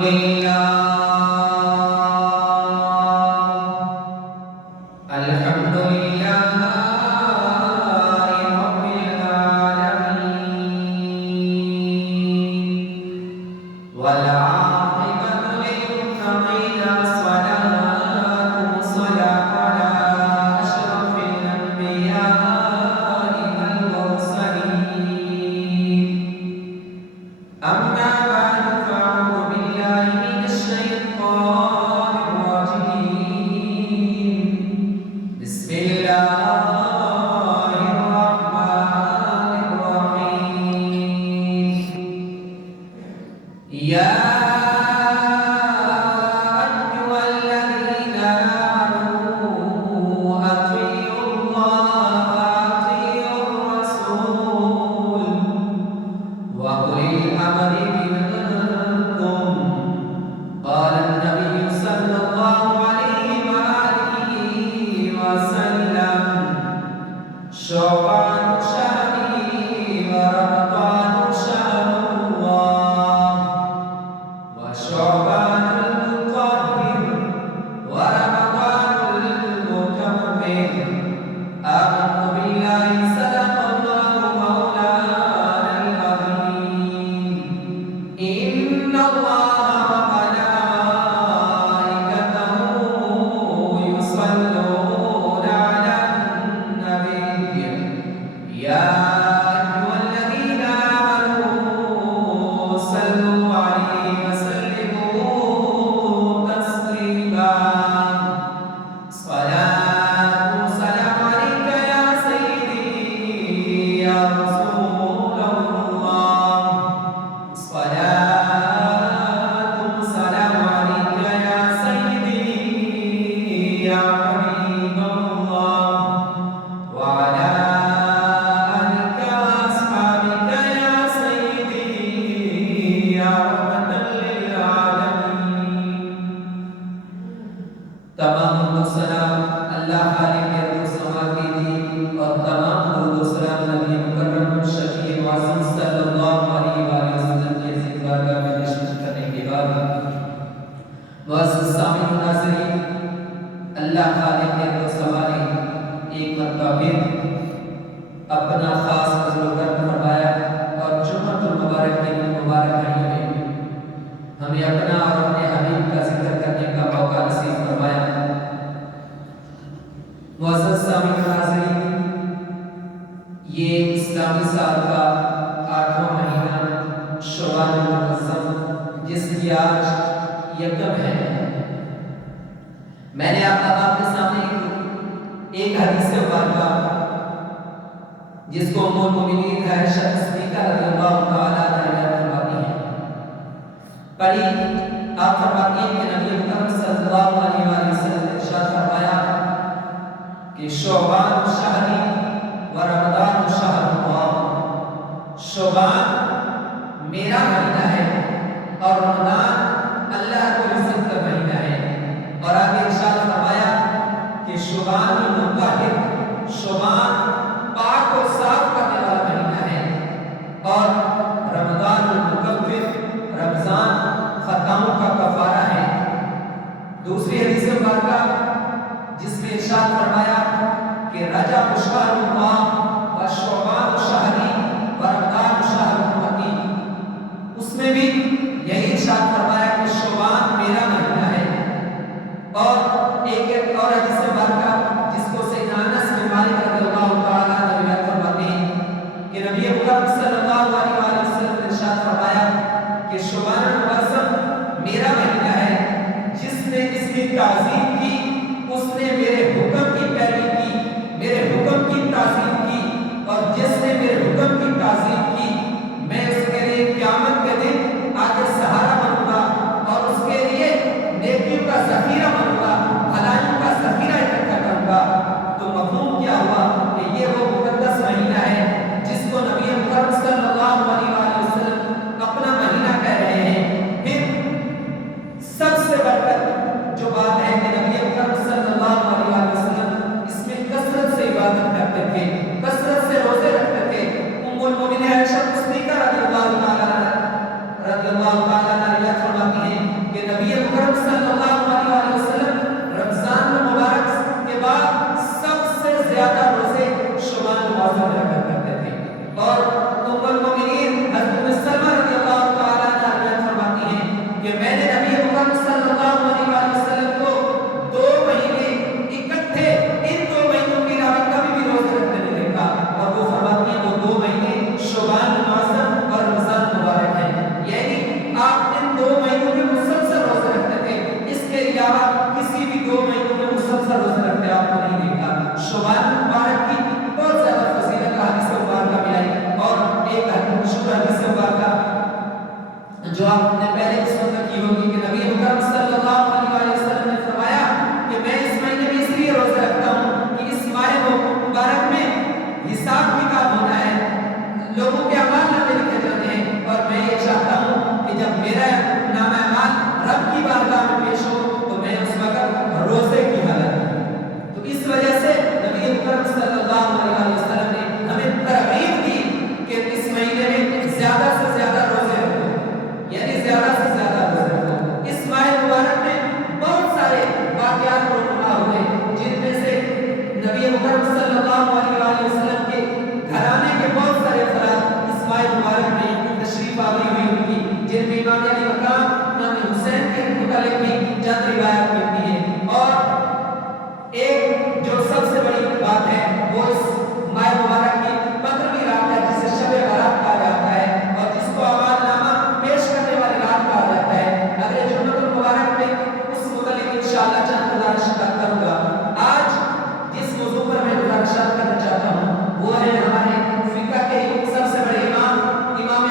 الحمد لله رب العالمين والعاقبة للمتقين والصلاة والسلام على أشرف الأنبياء والمرسلين أما بعد فأعوذ بالله من الشيطان الرجيم بسم الله الرحمن الرحيم يا أيها الذين آمنوا أطيعوا الله وأطيعوا الرسول وأولي الأمر منكم قال النبي صلى الله عليه وآله وسلم شعبان شهري ورمضان شهر الله وشعبان المطهر ورمضان المكمل آمنت بالله صدق الله مولانا العظيم إن الله وملائكته يصلون على النبي يا أيها الذين آمنوا صلوا عليه وسلموا تسليما صلاة وسلام عليك يا سيدي يا رسول الله صلاة وسلام عليك يا سيدي يا حبيب الله وعلى آلك وأصحابك يا سيدي يا رحمة للعالمين تمام السلام اللہ خالق ارض و سما کی دی اور تمام درود و سلام نبی مکرم شفیع معظم صلی اللہ علیہ وآلہ وسلم کے عزیز بارگاہ میں نشست کرنے کے بعد معزز سامعین و ناظرین، اللہ خالق ارض و سما نے ایک مرتبہ پھر اپنا خاص فضل و کرم فرمایا اور جمعۃ المبارک کے مبارک مہینے میں ہمیں اپنا اور اپنے حبیب کا ذکر کرنے کا موقع نصیب فرمایا۔ معزز سامعین و ناظرین، یہ اسلامی سال کا 8واں مہینہ شعبان المعظم جس کی آج یکم ہے، میں نے آپ کے سامنے ایک حدیث مبارکہ جس کو ام المؤمنین عائشہ صدیقہ رضی اللہ تعالیٰ عنہا فرماتی ہیں پڑھی۔ آپ فرماتی ہیں کہ نبی اکرم صلی اللہ علیہ وسلم نے ارشاد فرمایا کہ شعبان شہری و رمضان شہر اللہ، شعبان میرا مہینہ ہے اور رمضان اللہ کو عزت کا مہینہ ہے، اور آگے ارشاد فرمایا کہ شعبان المطہر، شعبان پاک اور صاف کرنے والا مہینہ ہے، اور رمضان المکفر، رمضان خطاؤں کا کفارہ ہے۔ دوسری حدیث مبارکہ جس میں ارشاد فرمایا کہ رجب شہر اللہ و شعبان شہری و رمضان شہر امتی، اس میں بھی یہی ارشاد فرمایا کہ شعبان میرا مہینہ ہے۔ اور ایک اور حدیث مبارکہ جس کو سیدنا انس بن مالک رضی اللہ تعالیٰ عنہ روایت فرماتے ہیں کہ نبی اکرم صلی اللہ علیہ وسلم نے ارشاد فرمایا کہ شعبان المعظم میرا مہینہ ہے، جس نے اس کی تعظیم کی اس نے میرے حکم کی پیروی کی، میرے حکم کی تعظیم کی، اور جس نے میرے حکم کی تعظیم کی میں اس کے لیے قیامت کے دن آگے سہارا بنوں گا اور اس کے لیے نیکیوں کا ذخیرہ بنوں گا، بھلائیوں کا ذخیرہ اکٹھا کروں گا۔ تو مفہوم کیا ہوا کہ یہ وہ مقدس مہینہ ہے جس کو نبی اکرم صلی اللہ علیہ وسلم اپنا مہینہ کہہ رہے ہیں۔ پھر سب سے بڑھ کر جو بات ہے کہ نبی اکرم صلی اللہ علیہ وسلم اس میں کثرت سے عبادت کرتے تھے، کثرت سے روزے رکھتے تھے۔ ام المؤمنین عائشہ صدیقہ رضی اللہ تعالیٰ شعبان مبارک کی بہت زیادہ فضیلت حدیث مبارکہ میں آئی، اور ایک مشہور حدیث مبارکہ جو آپ نے پہلے اس وقت کی ہوگی کہ نبی مکرم صلی اللہ علیہ وسلم نے فرمایا کہ میں اس مہینے میں اس لیے روزہ رکھتا ہوں کہ اس ماہ مبارک میں حساب کتاب ہونا ہے، لوگوں کے اعمال نامے لکھے جاتے ہیں، اور میں یہ چاہتا ہوں کہ جب میرا نام اعمال رب کی بارگاہ میں پیش ہو تو میں اس وقت روزے کی حالت میں۔ تو اس وجہ سے نبی مکرم صلی اللہ علیہ وسلم نے ہمیں ترغیب دی کہ اس مہینے میں زیادہ سے زیادہ روزے رکھو، یعنی زیادہ سے زیادہ روزے رکھو۔ اس ماہ مبارک میں بہت سارے واقعات رونما ہوئے، جن میں سے نبی مکرم صلی اللہ علیہ وسلم کے گھرانے کے بہت سارے افراد اس ماہ مبارک میں تشریف آوری ہوئی ان کی، جن میں امام علی مقام امام حسین کے متعلق بھی چند روایات ملتی ہیں۔ اور ایک جو سب سے بڑی بات ہے وہ اس ماہ مبارک کی 15ویں رات ہے، جسے شب برات کہا جاتا ہے، اور جس کو اعمال نامہ پیش کرنے والی رات کہا جاتا ہے۔ اگلے جمعہ المبارک میں اس متعلق انشاءاللہ چند گزارشات کروں گا۔ آج جس موضوع پر میں گزارشات کرنا چاہتا ہوں وہ ہے ہمارے فقہ کے سب سے بڑے امام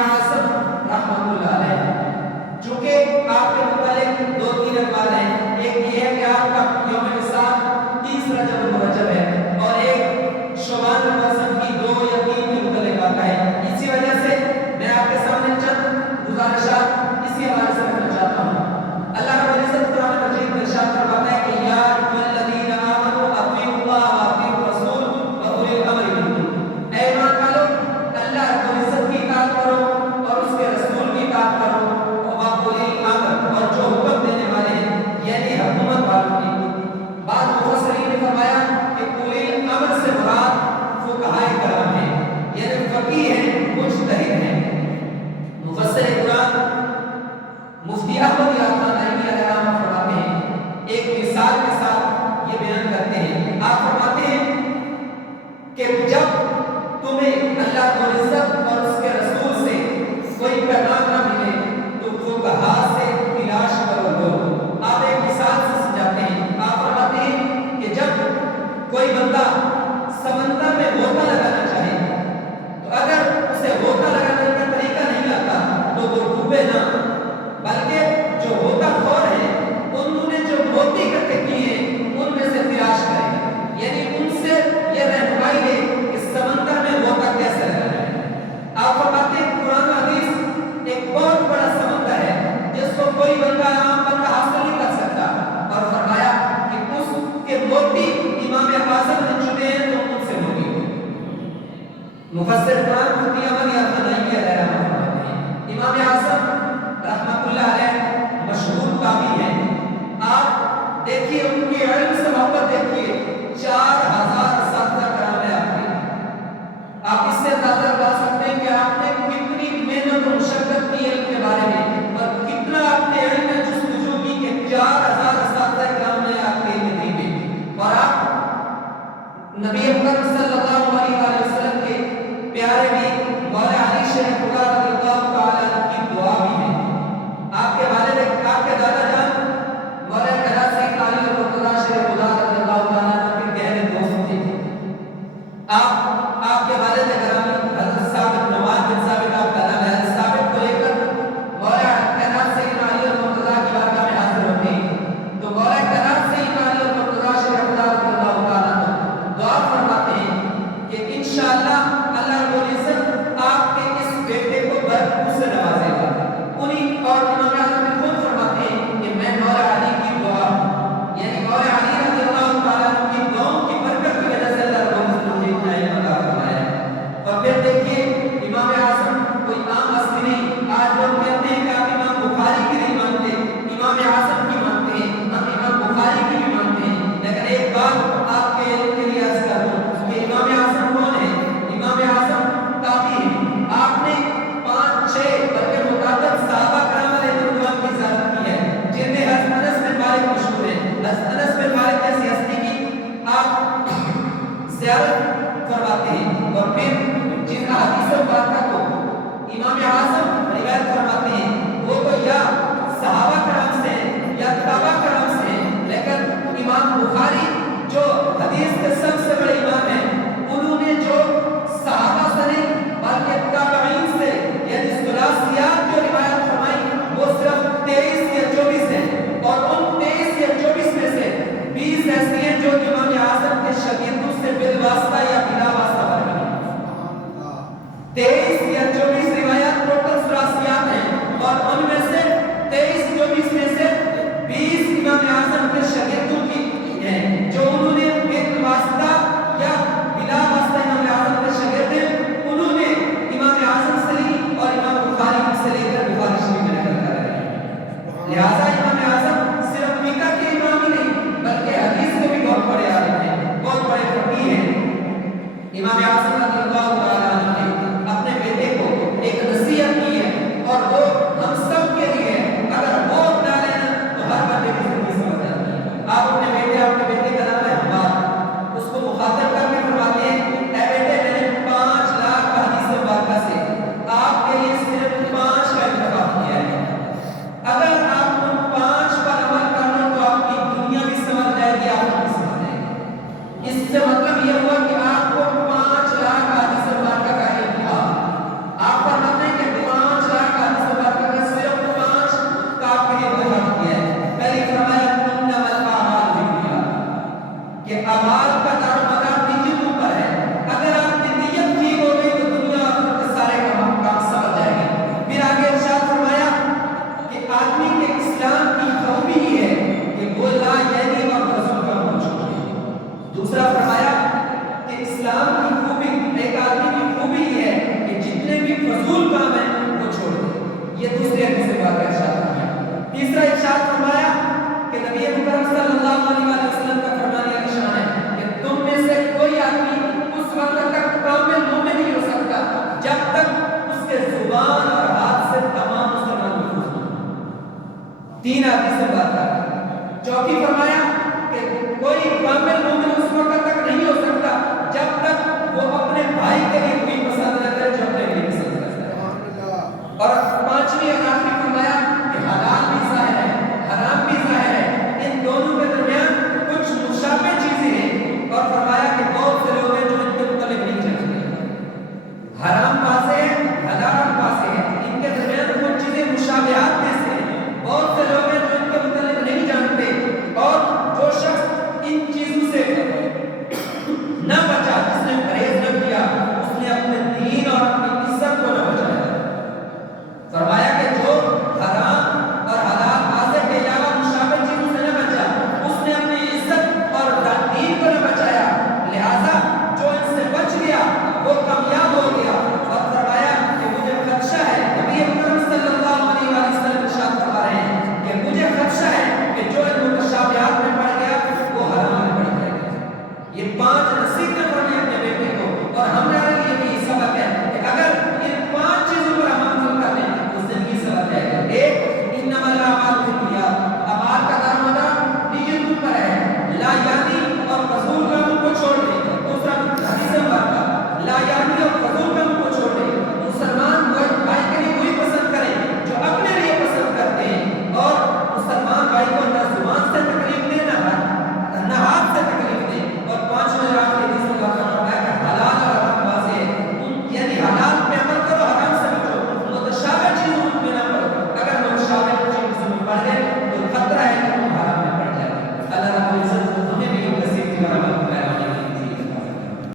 اعظم رحمۃ اللہ علیہ۔ چونکہ آپ کے متعلق دو تین اقوال ہیں، ایک یہ ہے کہ آپ کا یوم وصال 30 رجب المرجب ہے، اور ایک شعبان المعظم کی 2 یا 3 کے متعلق آتا ہے۔ اسی وجہ سے میں آپ کے سامنے چند گزارشات اسی حوالے سے کرنا چاہتا ہوں۔ اللہ رب العزت قرآن مجید میں ارشاد فرماتا ہے کہ یا ایھا الذین آمنوا اطیعوا اللہ واطیعوا الرسول واولی الامر منکم، اے ایمان والو اللہ رب العزت کی اطاعت کرو اور اس کے رسول کی اطاعت کرو، واولی الامر اور جو حکم دینے والے ہیں یعنی حکومت والوں کی۔ بعض مفسرین نے فرمایا کہ اولی الامر سے مراد فقہائے کرام ہیں، یعنی فقیہ ہیں، مجتہد ہیں۔ مفسر قرآن مفتی احمد یار خان نعیمی علیہ السلام فرماتے ہیں، ایک مثال کے ساتھ یہ بیان کرتے ہیں۔ آپ فرماتے ہیں کہ جب تمہیں اللہ رب العزت اور اس کے رسول سے کوئی پیغام نہ ملے تو فقہا سے تلاش کرو لو۔ آپ ایک مثال سے سمجھاتے ہیں۔ آپ فرماتے ہیں کہ جب کوئی بندہ سمندر میں غوطہ لگانا چاہے تو اگر اسے غوطہ لگانے کا طریقہ نہیں آتا تو وہ ڈوبے نہ، بلکہ جو غوطہ خور ہیں انہوں نے جو موتی اکٹھے کیے ان میں سے تلاش کریں، یعنی ان سے یہ رہنمائی لے کہ سمندر میں غوطہ کیسے لگانا ہے۔ آپ فرماتے ہیں قرآن و حدیث ایک بہت بڑا سمندر ہے جس کو کوئی بندہ عام بندہ حاصل نہیں کر سکتا، اور فرمایا کہ اس کے موتی امام اعظم نے چنے ہیں تو ان سے ہوگی۔ مفسر قرآن مفتی احمد یار خان نعیمی علیہ السلام فرماتے ہیں امام اعظم رحمۃ اللہ علیہ مشہور تابعی ہیں۔ آپ دیکھیے ان کے علم سے محبت دیکھیے، 4000 اساتذہ کرام ہے آپ کے۔ آپ اس سے اندازہ لگا سکتے ہیں کہ آپ نے کتنی محنت و مشقت کی علم کے بارے میں، اور کتنا آپ نے علم میں جستجو کی کہ 4000 اساتذہ کرام نے آپ کے علم دی میں، اور آپ نبی اکرم صلی اللہ علیہ وسلم کے پیارے بھی مولا علی شریف اللہ رضی اللہ تعالیٰ عنہ کی دعا بھی ہے۔ آپ کے والد آپ کے دادا جان مولا قضا سید علی مرتضیٰ شریف اللہ رضی اللہ تعالیٰ عنہ کے گہرے دوست تھے۔ آپ کے والد گرامی حضرت ثابت نعمان بن ثابت آپ کا نام ہے، حضرت ثابت کو لے کر مولا قضا سید علی مرتضیٰ کی بارگاہ میں حاضر ہوتے ہیں تو مولا قضا سید علی مرتضیٰ شریف اللہ رضی اللہ تعالیٰ عنہ دعا فرماتے ہیں کہ انشاءاللہ اللہ رب العزت آپ کے اس بیٹے کو برکت سے نوازے گا۔ انہیں اور امام اعظم خود فرماتے ہیں کہ میں مولا علی کی دعا، یعنی مولا علی رضی اللہ تعالیٰ عنہ کی دعاؤں کی برکت کی وجہ سے اللہ رب العزت مجھے اتنا علم عطا فرمایا ہے۔ اور پھر دیکھیے امام اعظم کوئی عام ہستی نہیں۔ آج لوگ کہتے ہیں کہ آپ امام بخاری کی نہیں مانتے، امام اعظم کی مانتے ہیں، ہم امام بخاری کی بھی مانتے ہیں، لیکن ایک بات آپ کے علم کے لیے عرض کر دوں کہ امام اعظم کون ہے؟ امام اعظم تابعی ہیں۔ آپ نے 5-6 بلکہ متعدد صحابہ کرام علیہ رضوان کی زیارت کی ہے، جن میں حضرت انس بن مالک مشہور ہیں۔ حضرت انس بن مالک جیسی ہستی کی آپ زیارت کرواتے ہیں، اور پھر جن حدیث مبارکہ کو امام اعظم روایت فرماتے ہیں وہ تو یا صحابہ کرام سے یا تابع کرام سے، لیکن امام بخاری جو حدیث کے سب سے بڑے لہٰذا امام اعظم صرف فقہ کے امام ہی نہیں بلکہ حدیث کے بھی بہت بڑے عالم ہیں، بہت بڑے فقیہ ہیں۔ امام اعظم رضی اللہ تعالیٰ عنہ نے اپنے بیٹے کو ایک نصیحت کی ہے اور وہ ہم سب کے لیے ہے، اگر وہ اپنا لینا تو ہر بندے کی زندگی سمجھ جاتی ہے۔ آپ اپنے بیٹے کا نام ہے حماد، اس کو مخاطب کر کے فرماتے ہیں اے بیٹے میں نے 5 لاکھ حدیث مبارکہ سے آپ کے لیے صرف 5 کا انتخاب کیا ہے، اگر آپ ان 5 پر عمل کر لو تو آپ کی دنیا بھی سمجھ جائے گی، آپ بھی سمجھ جائے گی۔ اس سے مطلب یہ ہوا کہ آپ کو 5 لاکھ حدیث مبارکہ کا علم تھا، آپ فرماتے ہیں کہ 5 لاکھ حدیث مبارکہ کا صرف 5 کا آپ کے لیے انتخاب کیا ہے۔ پہلے فرمایا انما الاعمال بالنیات کہ اعمال کا دار و مدار نیتوں پر ہے، اگر آپ کی نیت ٹھیک ہو گئی تو دنیا آخرت کے سارے کام سمجھ جائیں گے۔ پھر آگے ارشاد فرمایا کہ آدمی کے اسلام کی خوبی یہ ہے کہ وہ لا یعنی اور رسول کا منہ چھوڑے۔ دوسرا فرمایا کہ اسلام کی خوبی، ایک آدمی کی خوبی یہ ہے کہ جتنے بھی فضول کام ہیں وہ چھوڑ دے، یہ دوسرے حدیث سے بات کا ارشاد فرمایا۔ تیسرا ارشاد فرمایا کہ نبی مکرم صلی اللہ علیہ وسلم کا فرمان علی شان ہے کہ تم میں سے کوئی آدمی اس وقت تک کامل مومن نہیں ہو سکتا جب تک اس کے زبان اور ہاتھ سے تمام مسلمان محفوظ ہوں۔ 3 حدیث سے بات کر۔ چوتھی فرمایا کہ کوئی کامل مومن اس وقت تک نہیں ہو سکتا جب تک وہ اپنے بھائی کے لیے کوئی پسند نہ کرے جو اپنے لیے پسند کرتا ہے۔ اور 5ویں اور آخری فرمایا